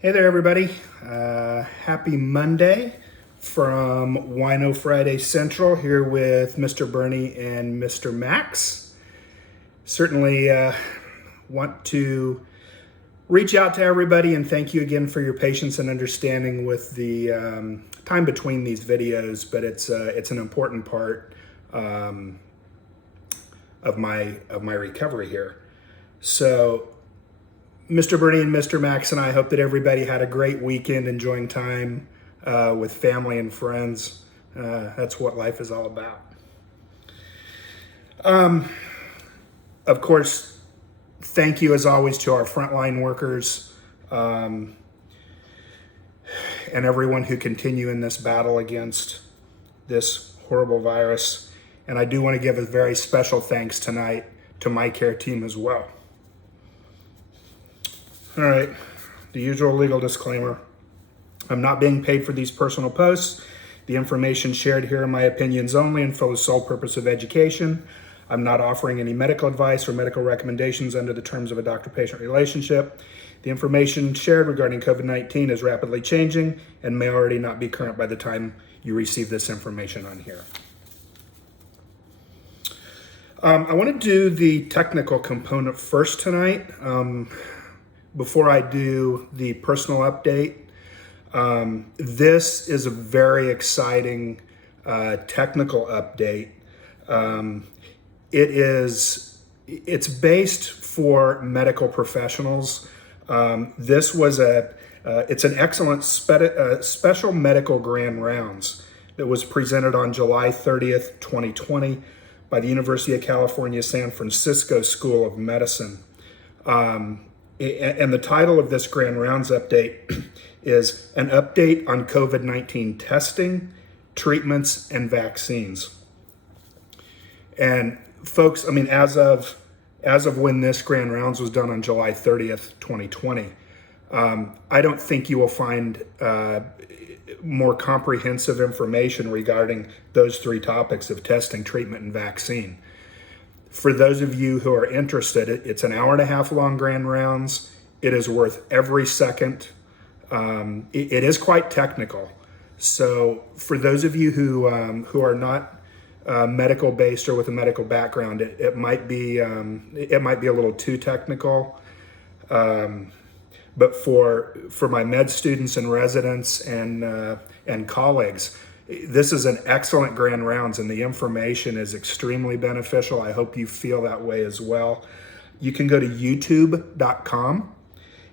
Hey there, everybody. Happy Monday from Wino Friday Central here with Mr. Bernie and Mr. Max. Certainly want to reach out to everybody and thank you again for your patience and understanding with the time between these videos, but it's an important part of my recovery here. So Mr. Bernie and Mr. Max and I hope that everybody had a great weekend enjoying time with family and friends. That's what life is all about. Of course, thank you as always to our frontline workers and everyone who continue in this battle against this horrible virus. And I do want to give a very special thanks tonight to my care team as well. All right, the usual legal disclaimer. I'm not being paid for these personal posts. The information shared here are my opinions only and for the sole purpose of education. I'm not offering any medical advice or medical recommendations under the terms of a doctor-patient relationship. The information shared regarding COVID-19 is rapidly changing and may already not be current by the time you receive this information on here. I want to do the technical component first tonight. Before I do the personal update, this is a very exciting technical update. It's based for medical professionals. This was it's an excellent special medical grand rounds that was presented on July 30th, 2020 by the University of California, San Francisco School of Medicine. And the title of this Grand Rounds update is An Update on COVID-19 Testing, Treatments, and Vaccines. And folks, I mean, as of when this Grand Rounds was done on July 30th, 2020, I don't think you will find more comprehensive information regarding those three topics of testing, treatment, and vaccine. For those of you who are interested, it's an hour and a half long Grand Rounds. It is worth every second. It is quite technical. So for those of you who are not medical based or with a medical background, it might be a little too technical. But for my med students and residents and colleagues, this is an excellent Grand Rounds and the information is extremely beneficial. I hope you feel that way as well. You can go to youtube.com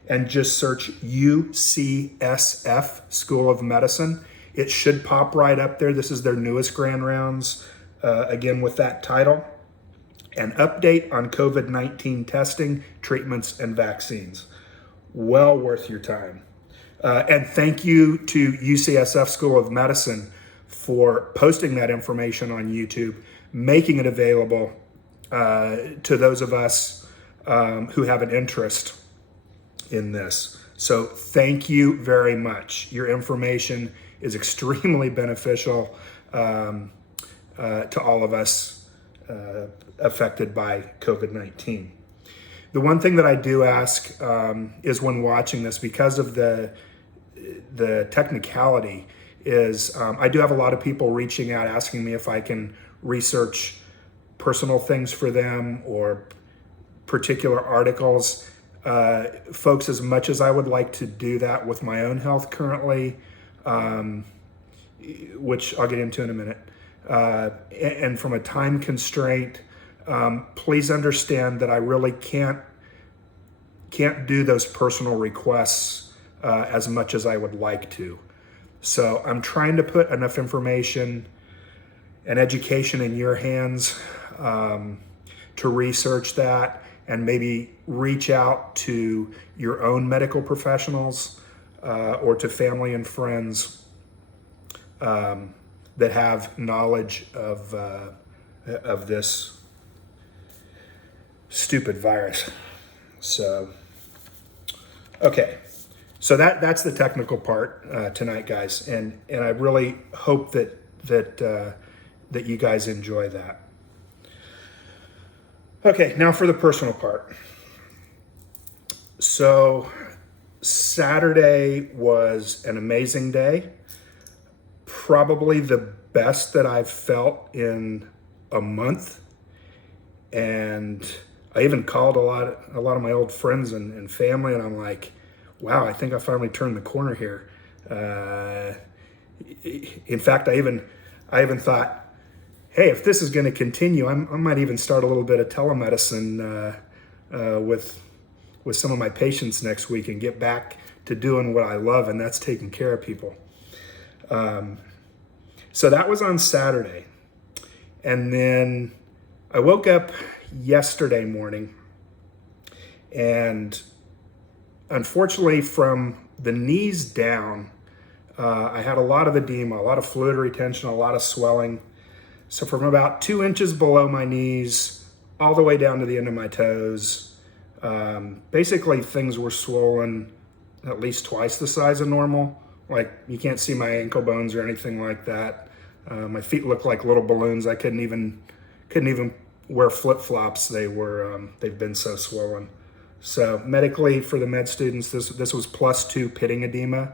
and just search UCSF School of Medicine. It should pop right up there. This is their newest Grand Rounds, again with that title, An Update on COVID-19 Testing, Treatments, and Vaccines. Well worth your time. And thank you to UCSF School of Medicine for posting that information on YouTube, making it available to those of us who have an interest in this. So thank you very much. Your information is extremely beneficial to all of us affected by COVID-19. The one thing that I do ask is when watching this, because of the technicality, is I do have a lot of people reaching out asking me if I can research personal things for them or particular articles. Folks, as much as I would like to do that with my own health currently, which I'll get into in a minute, and from a time constraint, please understand that I really can't do those personal requests as much as I would like to. So I'm trying to put enough information and education in your hands to research that and maybe reach out to your own medical professionals or to family and friends that have knowledge of this stupid virus. So, okay. So that's the technical part tonight, guys, and I really hope that you guys enjoy that. Okay, now for the personal part. So Saturday was an amazing day. Probably the best that I've felt in a month. And I even called a lot of my old friends and family, and I'm like, wow, I think I finally turned the corner here. In fact, I even thought, hey, if this is going to continue, I might even start a little bit of telemedicine with some of my patients next week and get back to doing what I love, and that's taking care of people. So that was on Saturday. And then I woke up yesterday morning, and unfortunately from the knees down, I had a lot of edema, a lot of fluid retention, a lot of swelling. So from about 2 inches below my knees, all the way down to the end of my toes, basically things were swollen at least twice the size of normal. Like, you can't see my ankle bones or anything like that. My feet look like little balloons. I couldn't even wear flip-flops. They've been so swollen. So medically, for the med students, this was +2 pitting edema,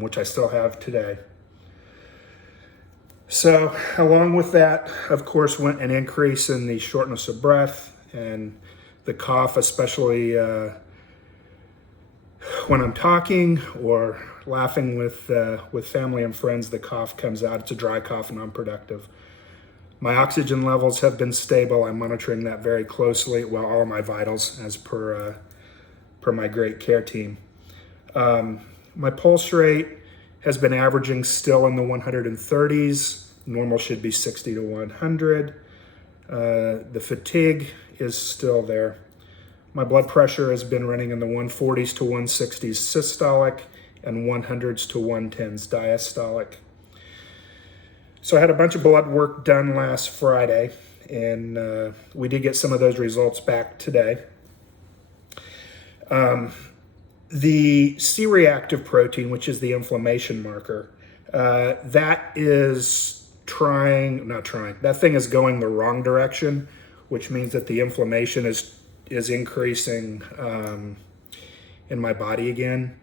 which I still have today. So along with that, of course, went an increase in the shortness of breath and the cough, especially when I'm talking or laughing with family and friends. The cough comes out. It's a dry cough and non-productive. My oxygen levels have been stable. I'm monitoring that very closely. Well, all of my vitals, as per my great care team. My pulse rate has been averaging still in the 130s. Normal should be 60 to 100. The fatigue is still there. My blood pressure has been running in the 140s to 160s systolic and 100s to 110s diastolic. So I had a bunch of blood work done last Friday, and we did get some of those results back today. The C-reactive protein, which is the inflammation marker, that thing is going the wrong direction, which means that the inflammation is increasing in my body again.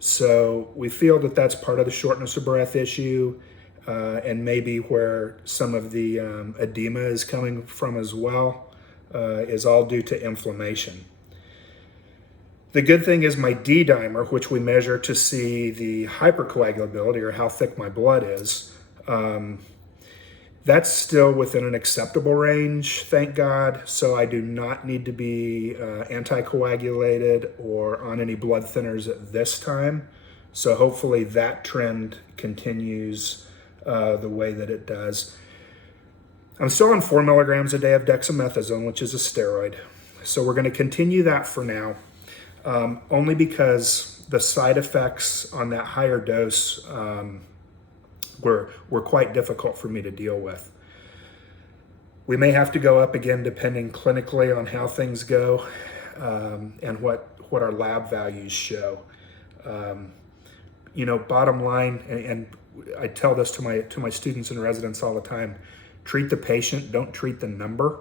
So we feel that that's part of the shortness of breath issue, and maybe where some of the edema is coming from as well, is all due to inflammation. The good thing is my D-dimer, which we measure to see the hypercoagulability or how thick my blood is, that's still within an acceptable range, thank God. So I do not need to be anticoagulated or on any blood thinners at this time. So hopefully that trend continues the way that it does. I'm still on 4 milligrams a day of dexamethasone, which is a steroid. So we're going to continue that for now. Only because the side effects on that higher dose were quite difficult for me to deal with. We may have to go up again depending clinically on how things go, and what our lab values show. Bottom line, and I tell this to my students and residents all the time: treat the patient, don't treat the number,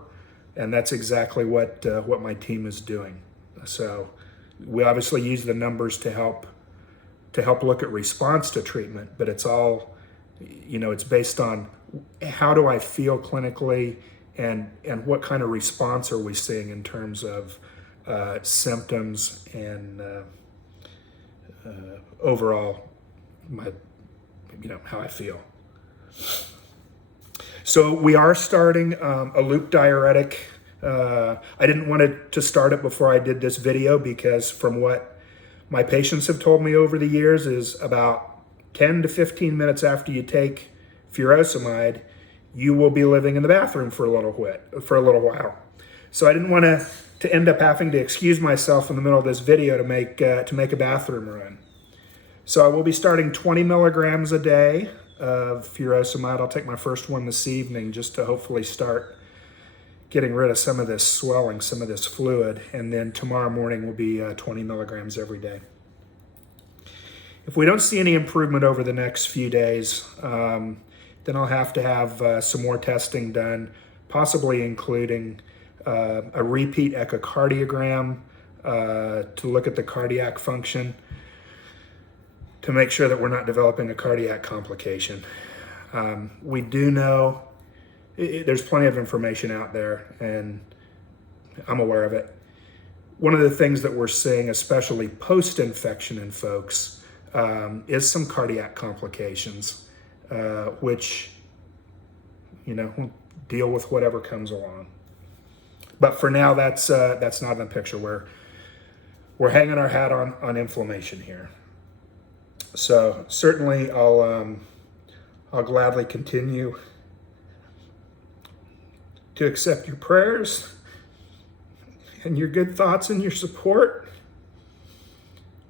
and that's exactly what my team is doing. So we obviously use the numbers to help look at response to treatment, but it's all, it's based on how do I feel clinically, and what kind of response are we seeing in terms of symptoms and overall how I feel. So we are starting a loop diuretic. I didn't want to start it before I did this video, because from what my patients have told me over the years is about 10 to 15 minutes after you take furosemide, you will be living in the bathroom for a little while. So I didn't want to end up having to excuse myself in the middle of this video to make a bathroom run. So I will be starting 20 milligrams a day of furosemide. I'll take my first one this evening just to hopefully start getting rid of some of this swelling, some of this fluid, and then tomorrow morning will be 20 milligrams every day. If we don't see any improvement over the next few days, then I'll have to have some more testing done, possibly including a repeat echocardiogram, to look at the cardiac function to make sure that we're not developing a cardiac complication. We do know there's plenty of information out there, and I'm aware of it. One of the things that we're seeing, especially post-infection in folks, is some cardiac complications, which, we'll deal with whatever comes along. But for now, that's not in the picture. We're hanging our hat on inflammation here. So certainly, I'll gladly continue to accept your prayers and your good thoughts and your support.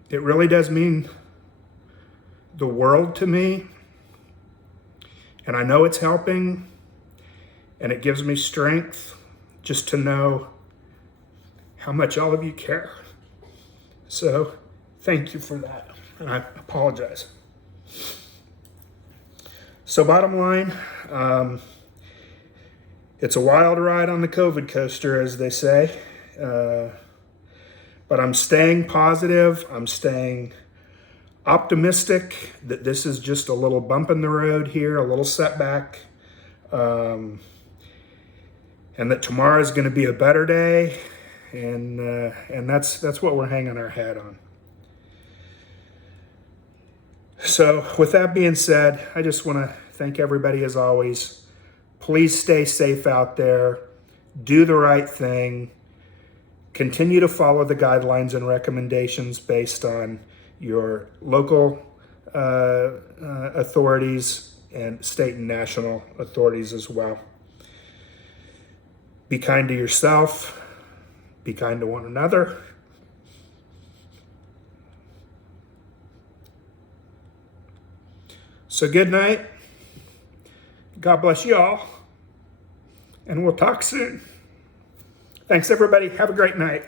It really does mean the world to me, and I know it's helping, and it gives me strength just to know how much all of you care. So thank you for that, and I apologize. So bottom line, it's a wild ride on the COVID coaster, as they say, but I'm staying positive. I'm staying optimistic that this is just a little bump in the road here, a little setback, and that tomorrow is going to be a better day, and that's what we're hanging our hat on. So with that being said, I just want to thank everybody as always. Please stay safe out there. Do the right thing. Continue to follow the guidelines and recommendations based on your local authorities and state and national authorities as well. Be kind to yourself. Be kind to one another. So good night. God bless you all. And we'll talk soon. Thanks, everybody. Have a great night.